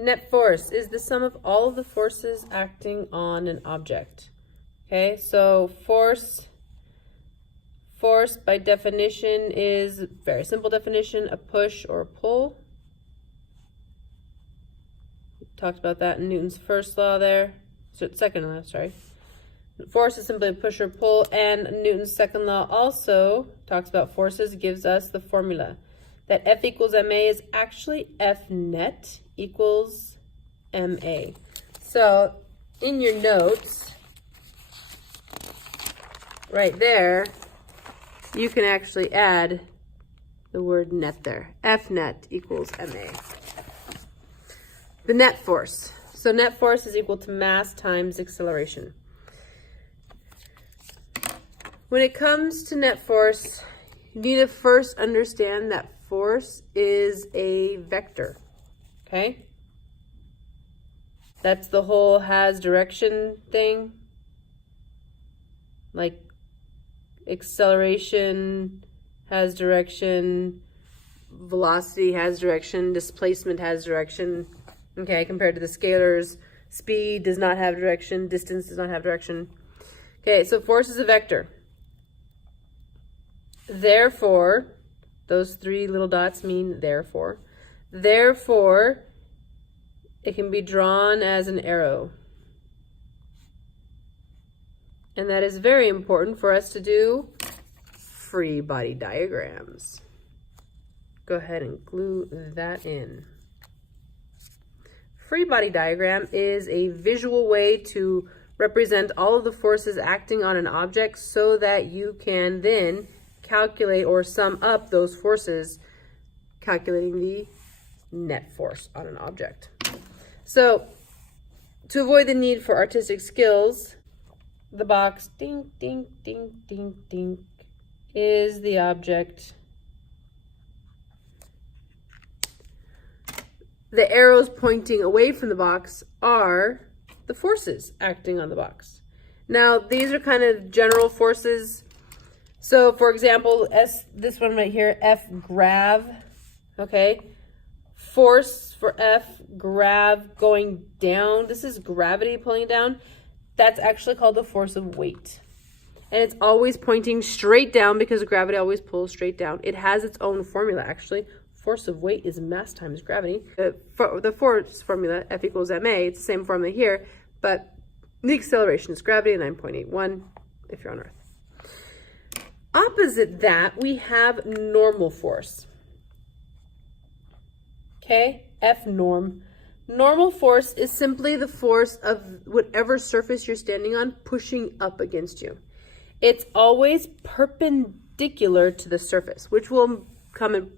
Net force is the sum of all of the forces acting on an object. Okay, so force by definition is, very simple definition, a push or a pull. We talked about that in Newton's first law there. So second law, sorry. Force is simply a push or pull, and Newton's second law also talks about forces, gives us the formula that F equals ma is actually F net equals ma. So in your notes, right there, you can actually add the word net there. F net equals ma. The net force. So net force is equal to mass times acceleration. When it comes to net force, you need to first understand that force is a vector, okay? That's the whole has direction thing. Like acceleration has direction, velocity has direction, displacement has direction, okay, compared to the scalars. Speed does not have direction, distance does not have direction. Okay, so force is a vector. Therefore, those three little dots mean therefore. Therefore, it can be drawn as an arrow. And that is very important for us to do free body diagrams. Go ahead and glue that in. Free body diagram is a visual way to represent all of the forces acting on an object so that you can then calculate or sum up those forces, calculating the net force on an object. So to avoid the need for artistic skills, the box ding, ding, ding, ding, ding is the object. The arrows pointing away from the box are the forces acting on the box. Now, these are kind of general forces. So, for example, this one right here, F grav, okay? Force for F, grav, going down. This is gravity pulling down. That's actually called the force of weight. And it's always pointing straight down because gravity always pulls straight down. It has its own formula, actually. Force of weight is mass times gravity. The force formula, F equals ma, it's the same formula here, but the acceleration is gravity, 9.81 if you're on Earth. Opposite that, we have normal force. Okay, F norm. Normal force is simply the force of whatever surface you're standing on pushing up against you. It's always perpendicular to the surface, which will come in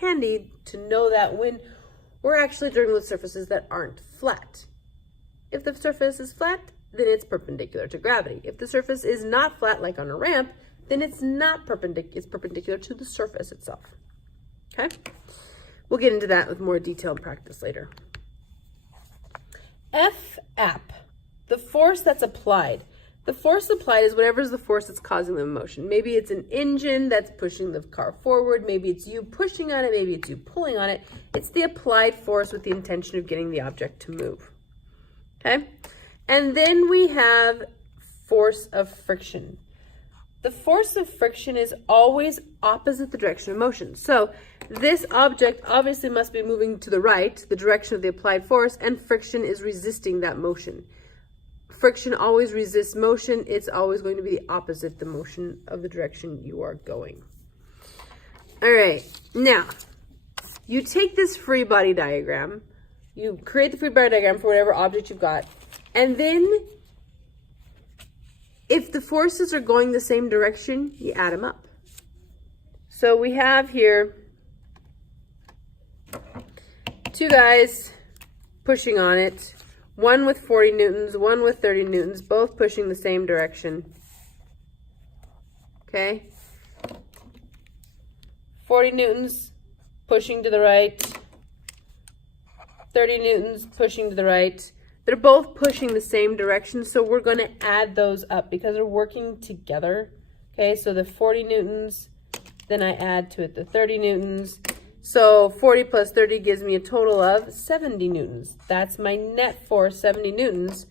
handy to know that when we're actually dealing with surfaces that aren't flat. If the surface is flat, then it's perpendicular to gravity. If the surface is not flat, like on a ramp, then it's not perpendicular, it's perpendicular to the surface itself. Okay? We'll get into that with more detailed practice later. FAP, the force that's applied. The force applied is whatever is the force that's causing the motion. Maybe it's an engine that's pushing the car forward. Maybe it's you pushing on it. Maybe it's you pulling on it. It's the applied force with the intention of getting the object to move. Okay? And then we have force of friction. The force of friction is always opposite the direction of motion. So this object obviously must be moving to the right, the direction of the applied force, and friction is resisting that motion. Friction always resists motion. It's always going to be the opposite the motion of the direction you are going. All right, now you take this free body diagram, you create the free body diagram for whatever object you've got, and then if the forces are going the same direction, you add them up. So we have here two guys pushing on it, one with 40 newtons, one with 30 newtons, both pushing the same direction. Okay? 40 newtons pushing to the right, 30 newtons pushing to the right. They're both pushing the same direction, so we're going to add those up because they're working together. Okay, so the 40 newtons, then I add to it the 30 newtons, So 40 plus 30 gives me a total of 70 newtons. That's my net force, 70 newtons.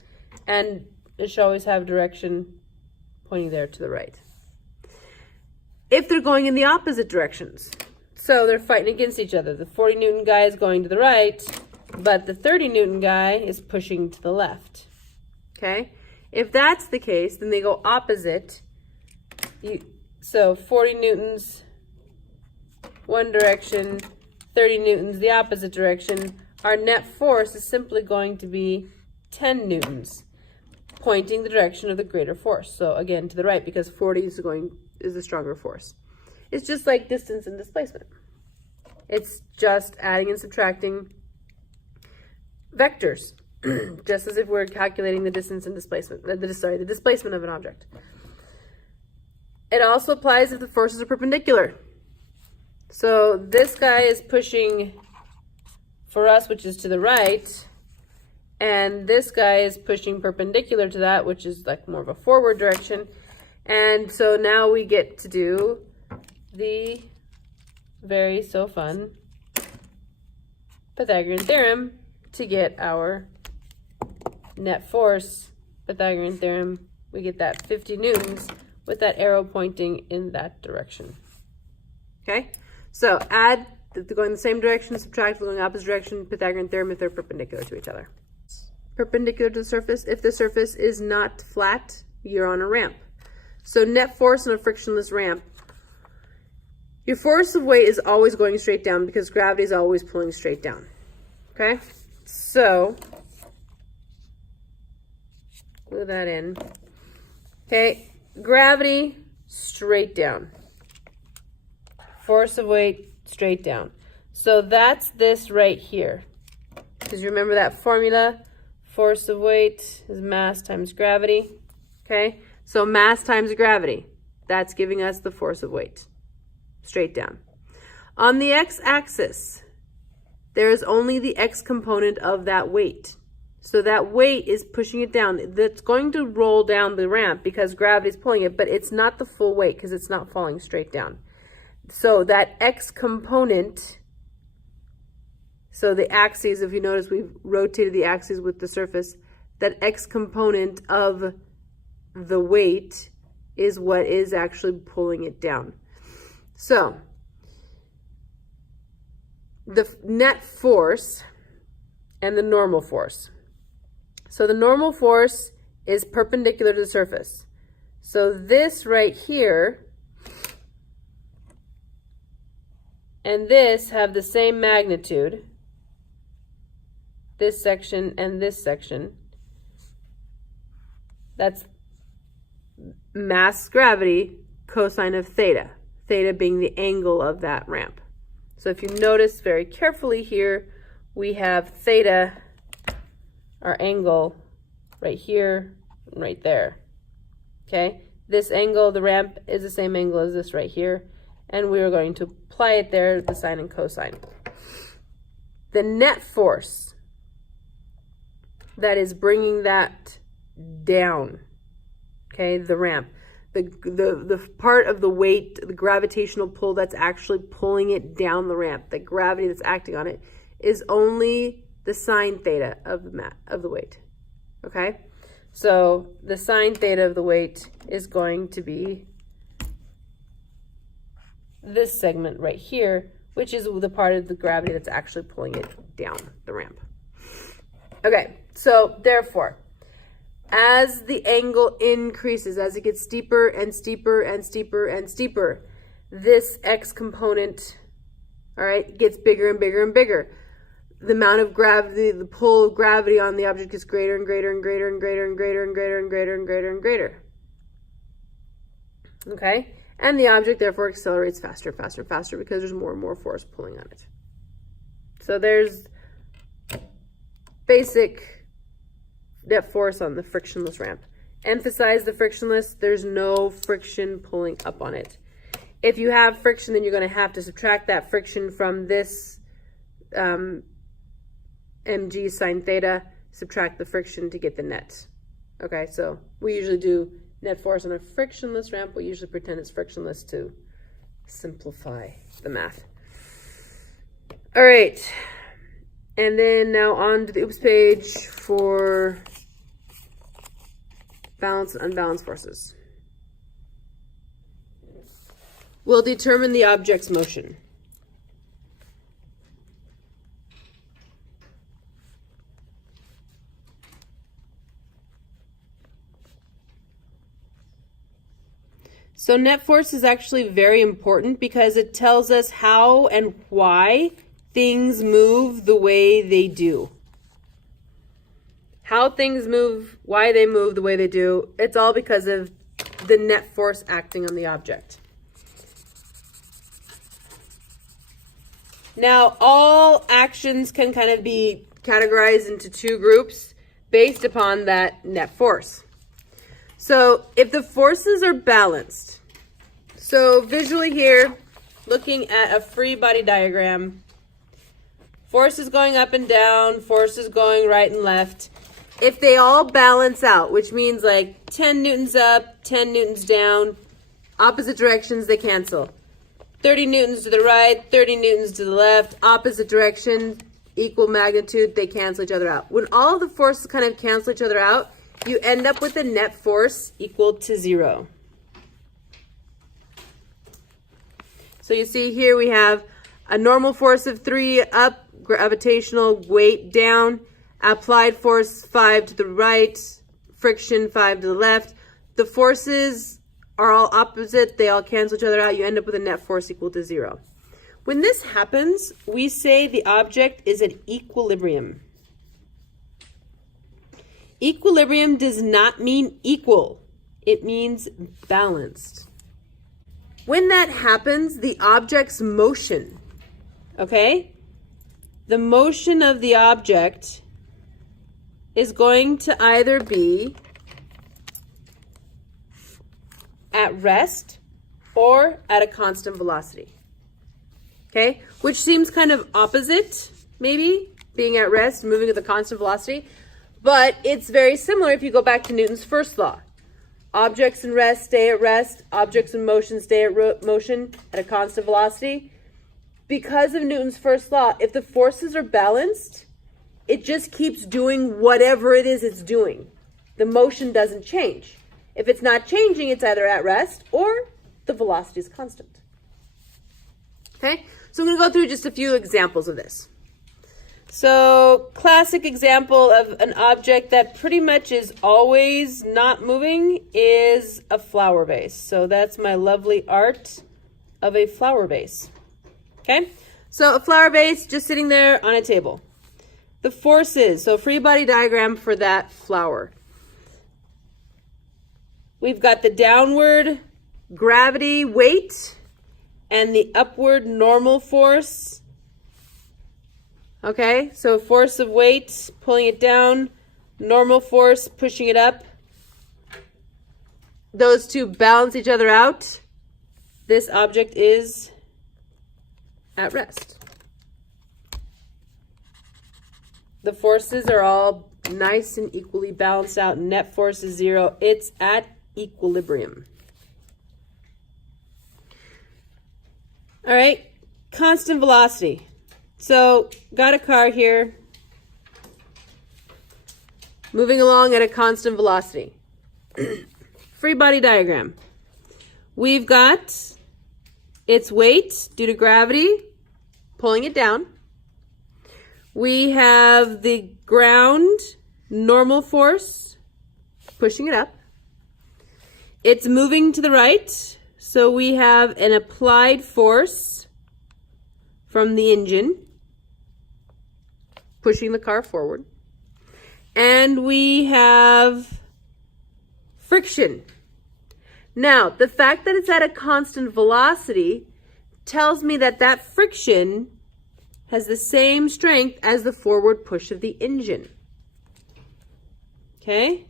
And it should always have direction pointing there to the right. If they're going in the opposite directions, so they're fighting against each other. The 40 Newton guy is going to the right, but the 30 Newton guy is pushing to the left. Okay? If that's the case, then they go opposite. So 40 Newtons one direction, 30 Newtons the opposite direction. Our net force is simply going to be 10 Newtons, pointing the direction of the greater force. So again, to the right, because 40 is the stronger force. It's just like distance and displacement. It's just adding and subtracting vectors, just as if we're calculating the distance and displacement, the displacement of an object. It also applies if the forces are perpendicular. So this guy is pushing for us, which is to the right, and this guy is pushing perpendicular to that, which is like more of a forward direction. And so now we get to do the very so fun Pythagorean theorem to get our net force. Pythagorean theorem, we get that 50 newtons with that arrow pointing in that direction. Okay, so add, they're going the same direction, subtract, going the opposite direction, Pythagorean theorem if they're perpendicular to each other. Perpendicular to the surface, if the surface is not flat, you're on a ramp. So net force on a frictionless ramp, your force of weight is always going straight down because gravity is always pulling straight down. Okay, so glue that in. Okay, gravity straight down, force of weight straight down. So that's this right here, because you remember that formula, force of weight is mass times gravity. Okay, so mass times gravity, that's giving us the force of weight straight down. On the x-axis, there is only the x component of that weight. So that weight is pushing it down. That's going to roll down the ramp because gravity is pulling it, but it's not the full weight because it's not falling straight down. So that x component, so the axes, if you notice, we've rotated the axes with the surface, that x component of the weight is what is actually pulling it down. So the net force and the normal force. So the normal force is perpendicular to the surface. So this right here and this have the same magnitude, this section and this section. That's mass gravity cosine of theta, theta being the angle of that ramp. So if you notice very carefully here, we have theta, our angle, right here and right there. Okay, this angle, the ramp, is the same angle as this right here, and we are going to apply it there, the sine and cosine. The net force that is bringing that down, okay, the ramp, the part of the weight, the gravitational pull that's actually pulling it down the ramp, the gravity that's acting on it, is only the sine theta of the weight. Okay, so the sine theta of the weight is going to be this segment right here, which is the part of the gravity that's actually pulling it down the ramp. Okay, so therefore, as the angle increases, as it gets steeper and steeper and steeper and steeper, this x component, all right, gets bigger and bigger and bigger. The amount of gravity, the pull of gravity on the object gets greater and greater and greater and greater and greater and greater and greater and greater and greater. Okay, and the object therefore accelerates faster and faster and faster because there's more and more force pulling on it. So there's basic net force on the frictionless ramp. Emphasize the frictionless, there's no friction pulling up on it. If you have friction, then you're going to have to subtract that friction from this mg sine theta, subtract the friction to get the net. Okay, so we usually do net force on a frictionless ramp. We usually pretend it's frictionless to simplify the math. All right. And then now on to the OOPS page for balanced and unbalanced forces. We'll determine the object's motion. So net force is actually very important because it tells us how and why things move the way they do. How things move, why they move the way they do, it's all because of the net force acting on the object. Now, all actions can kind of be categorized into two groups based upon that net force. So if the forces are balanced, so visually here, looking at a free body diagram, force is going up and down, force is going right and left. If they all balance out, which means like 10 newtons up, 10 newtons down, opposite directions, they cancel. 30 newtons to the right, 30 newtons to the left, opposite direction, equal magnitude, they cancel each other out. When all of the forces kind of cancel each other out, you end up with a net force equal to 0. So you see here we have a normal force of 3 up, gravitational weight down, applied force 5 to the right, friction 5 to the left. The forces are all opposite, they all cancel each other out, you end up with a net force equal to 0. When this happens, we say the object is at equilibrium. Equilibrium does not mean equal, it means balanced. When that happens, the object's motion, okay? The motion of the object is going to either be at rest or at a constant velocity, okay? Which seems kind of opposite, maybe, being at rest, moving at the constant velocity, but it's very similar if you go back to Newton's first law. Objects in rest stay at rest, objects in motion stay at motion at a constant velocity. Because of Newton's first law, if the forces are balanced, it just keeps doing whatever it is it's doing. The motion doesn't change. If it's not changing, it's either at rest or the velocity is constant. Okay, so I'm going to go through just a few examples of this. So, classic example of an object that pretty much is always not moving is a flower vase. So that's my lovely art of a flower vase. Okay, so a flower vase just sitting there on a table. The forces, so free body diagram for that flower. We've got the downward gravity weight and the upward normal force. Okay, so force of weight, pulling it down, normal force, pushing it up. Those two balance each other out. This object is at rest. The forces are all nice and equally balanced out. Net force is 0. It's at equilibrium. All right, constant velocity. So, got a car here, moving along at a constant velocity. Free body diagram. We've got its weight due to gravity, pulling it down. We have the ground normal force, pushing it up. It's moving to the right, so we have an applied force from the engine, pushing the car forward. And we have friction. Now, the fact that it's at a constant velocity tells me that that friction has the same strength as the forward push of the engine. Okay?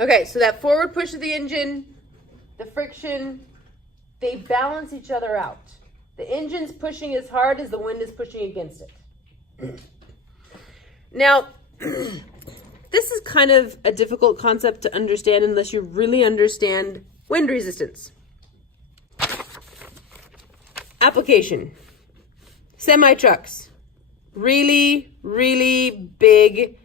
Okay, so that forward push of the engine, the friction, they balance each other out. The engine's pushing as hard as the wind is pushing against it. Now, this is kind of a difficult concept to understand unless you really understand wind resistance. Application. Semi-trucks. Really, really big.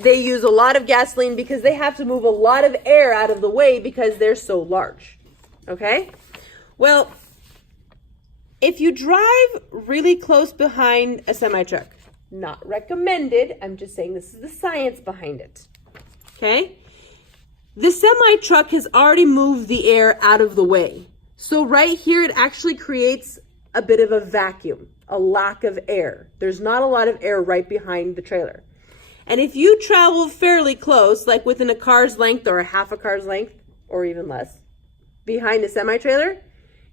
They use a lot of gasoline because they have to move a lot of air out of the way because they're so large. Okay? Well, if you drive really close behind a semi-truck, not recommended, I'm just saying this is the science behind it. Okay? The semi-truck has already moved the air out of the way. So right here, it actually creates a bit of a vacuum, a lack of air. There's not a lot of air right behind the trailer. And if you travel fairly close, like within a car's length or a half a car's length, or even less, behind a semi-trailer,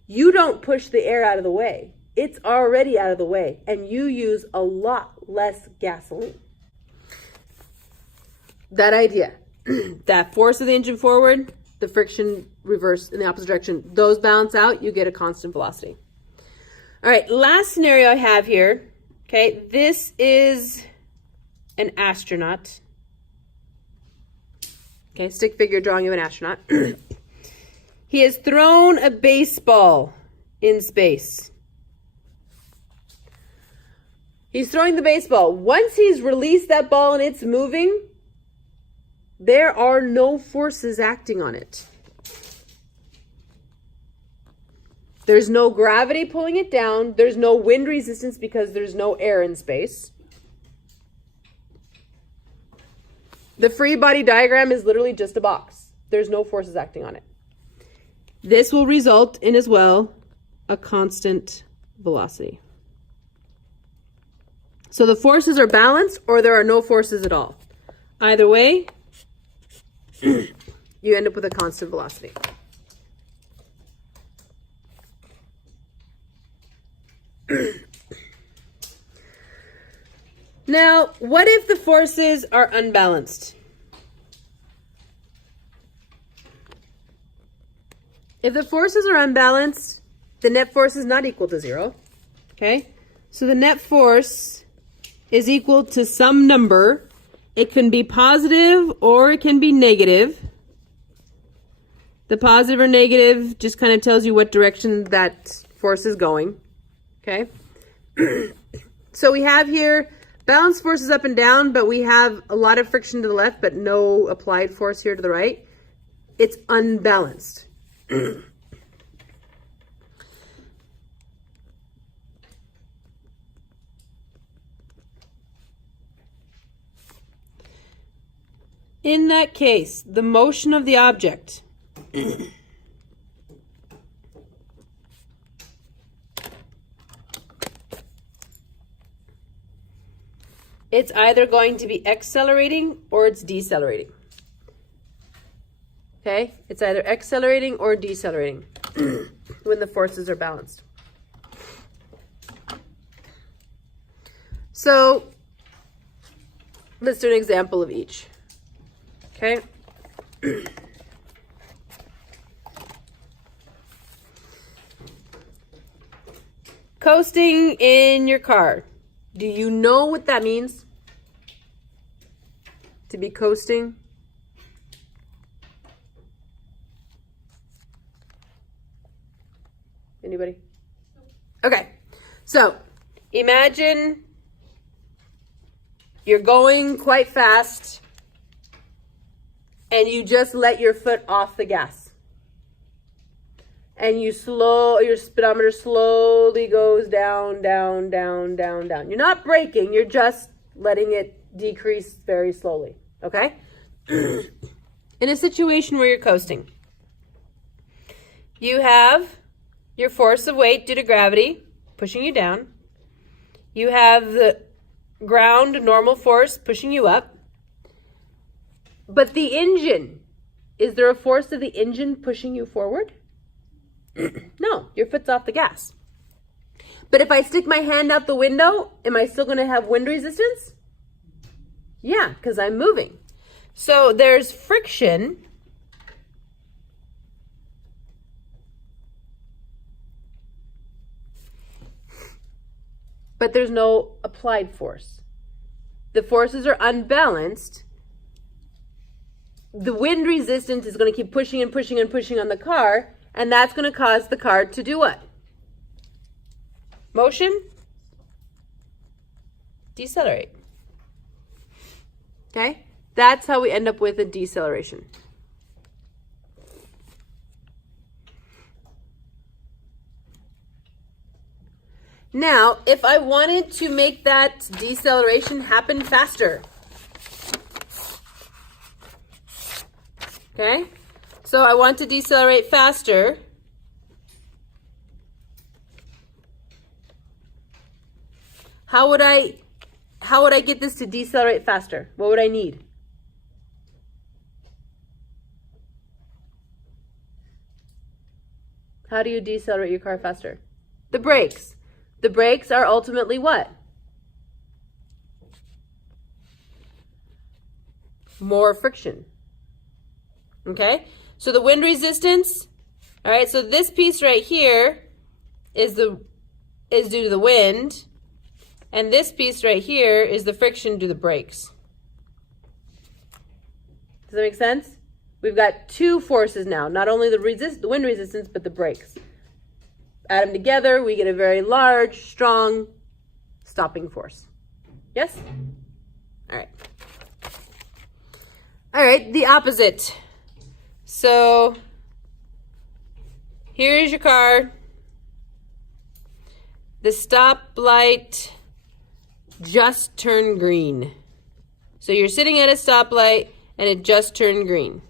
you don't push the air out of the way. It's already out of the way, and you use a lot less gasoline. That idea, that force of the engine forward, the friction reverse in the opposite direction, those balance out, you get a constant velocity. All right, last scenario I have here, okay, this is an astronaut. Okay, stick figure drawing of an astronaut. He has thrown a baseball in space. He's throwing the baseball. Once he's released that ball and it's moving, there are no forces acting on it. There's no gravity pulling it down. There's no wind resistance because there's no air in space. The Freebody diagram is literally just a box. There's no forces acting on it. This will result in, as well, a constant velocity. So the forces are balanced or there are no forces at all. Either way, you end up with a constant velocity. Now, what if the forces are unbalanced? If the forces are unbalanced, the net force is not equal to 0. Okay? So the net force is equal to some number. It can be positive or it can be negative. The positive or negative just kind of tells you what direction that force is going. Okay? So we have here balanced forces up and down, but we have a lot of friction to the left, but no applied force here to the right. It's unbalanced. In that case, the motion of the object it's either going to be accelerating or it's decelerating. Okay? It's either accelerating or decelerating when the forces are balanced. So, let's do an example of each. Okay? Coasting in your car. Do you know what that means? To be coasting? Anybody? Okay. So, imagine you're going quite fast and you just let your foot off the gas. And your speedometer slowly goes down, down, down, down, down. You're not braking, you're just letting it decrease very slowly, okay? In a situation where you're coasting, you have your force of weight due to gravity pushing you down. You have the ground normal force pushing you up. But the engine, is there a force of the engine pushing you forward? No, your foot's off the gas. But if I stick my hand out the window, am I still going to have wind resistance? Yeah, because I'm moving. So there's friction. But there's no applied force. The forces are unbalanced. The wind resistance is going to keep pushing and pushing and pushing on the car, and that's going to cause the car to do what? motion, decelerate. Okay? That's how we end up with a deceleration. Now, if I wanted to make that deceleration happen faster, okay? So I want to decelerate faster. How would I get this to decelerate faster? What would I need? How do you decelerate your car faster? The brakes. The brakes are ultimately what? More friction. Okay? So the wind resistance, all right, so this piece right here is due to the wind, and this piece right here is the friction due to the brakes. Does that make sense? We've got two forces now, not only the wind resistance, but the brakes. Add them together, we get a very large, strong stopping force. Yes? All right. All right, the opposite. So here's your car. The stoplight just turned green. So you're sitting at a stoplight and it just turned green.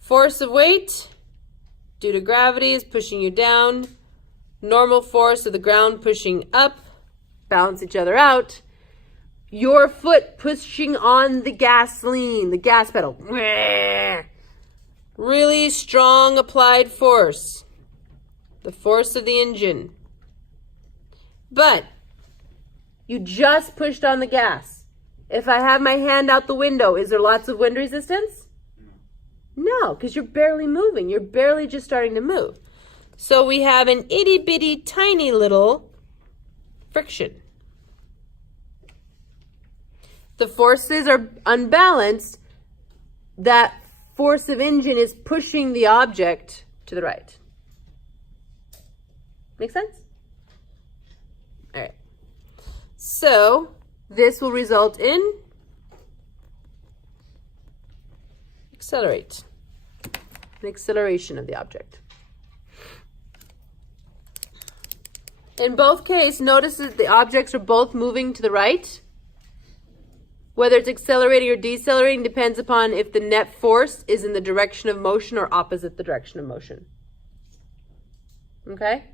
Force of weight due to gravity is pushing you down. Normal force of the ground pushing up. Balance each other out. Your foot pushing on the gasoline, the gas pedal. Really strong applied force. The force of the engine. But you just pushed on the gas. If I have my hand out the window, is there lots of wind resistance? No, because you're barely moving. You're barely just starting to move. So we have an itty bitty tiny little friction. The forces are unbalanced. That force of engine is pushing the object to the right. Make sense? All right. So this will result in accelerate, an acceleration of the object. In both cases, notice that the objects are both moving to the right. Whether it's accelerating or decelerating depends upon if the net force is in the direction of motion or opposite the direction of motion. Okay?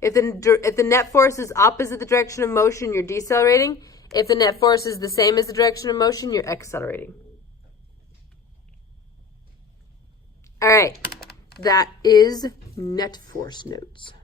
If the net force is opposite the direction of motion, you're decelerating. If the net force is the same as the direction of motion, you're accelerating. All right. That is net force notes.